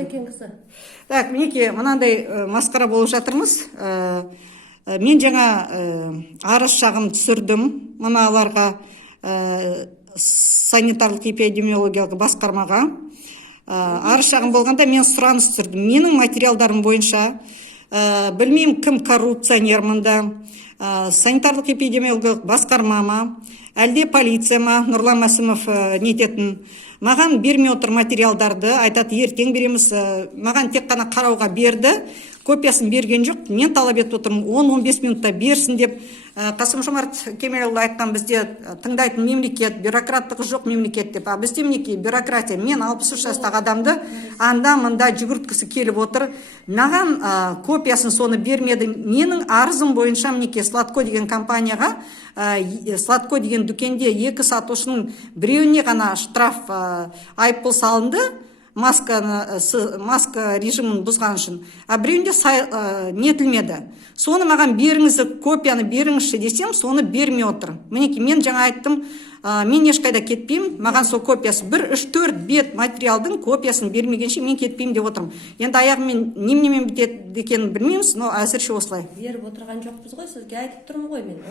осындай. Так, мінекей мынандай масқара болып жатырмыз. Мен жаңа арыз шағым түсірдім мыналарға, санитарлық эпидемиологиялық басқармаға. Арыз шағым болғанда мен сұраныс түсірдім. Менің материалдарым бойынша білмеймін кім коррупционер мұнда, санитарлық эпидемиологиялық басқарма ма, әлде полиция ма, Нұрлан Мәсімов нететін. Маған бермей отыр материалдарды, айтады ертең береміз. Маған тек қана қарауға берді, копиясын берген жоқ. Мен талап етіп отырмын 10-15 минутта берсін деп. Қасым-Жомарт Кемелұлы айтқан, бізде тыңдайтын мемлекет, бюрократтығы жоқ мемлекет деп. Бізде мінекей бюрократия. Мен 63 жастағы адамды анда-мында жүгірткісі келіп отыр. Маған копиясын соны бермеді. Менің арызым бойынша мінекей Сладко деген компанияға, Сладко деген дүкенде 2 сатушының біреуіне ғана штраф айыппұл салынды, маска режимін бұзған үшін, біреуінде нетілмеді. Соны маған беріңіз, копияны беріңізші десем, соны бермей отыр. Мінекей мен жаңа айттым, мен ешқайда кетпеймін, маған сол копиясы 1-3-4 бет материалдың копиясын бермегенше мен кетпеймін деп отырмын. Енді аяғымен неменемен бітеді екенін білмейміз, но әзірше осылай. Беріп отырған жоқпыз ғой, сізге айтып тұрмын ғой мен.